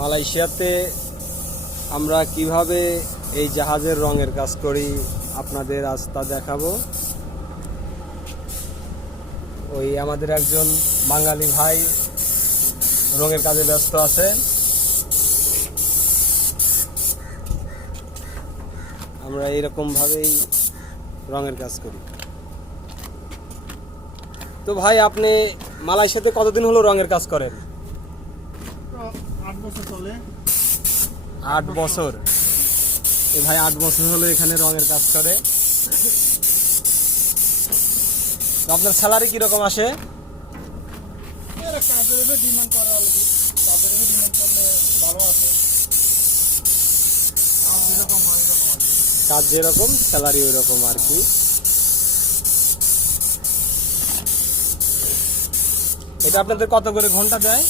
মালয়েশিয়াতে আমরা কিভাবে এই জাহাজের রঙের কাজ করি আপনাদের আজ তা দেখাবো। ওই আমাদের একজন বাঙালি ভাই রঙের কাজে ব্যস্ত আছে। আমরা এইরকম ভাবেই রঙের কাজ করি। তো ভাই, আপনি মালয়েশিয়াতে কতদিন হলো রঙের কাজ করেন? 8 বছর চলে। 8 বছর। এই ভাই 8 বছর হলো এখানে রঙের কাজ করে। তো আপনার স্যালারি কিরকম আসে? কাজের উপরে ডিমান্ড করে অলরেডি, কাজের উপরে ডিমান্ড করলে ভালো আছে। যেরকম হয় এরকম আছে, কাজ যেরকম স্যালারি ওই রকম আর কি। এটা আপনাদের কত করে ঘন্টা দেয়?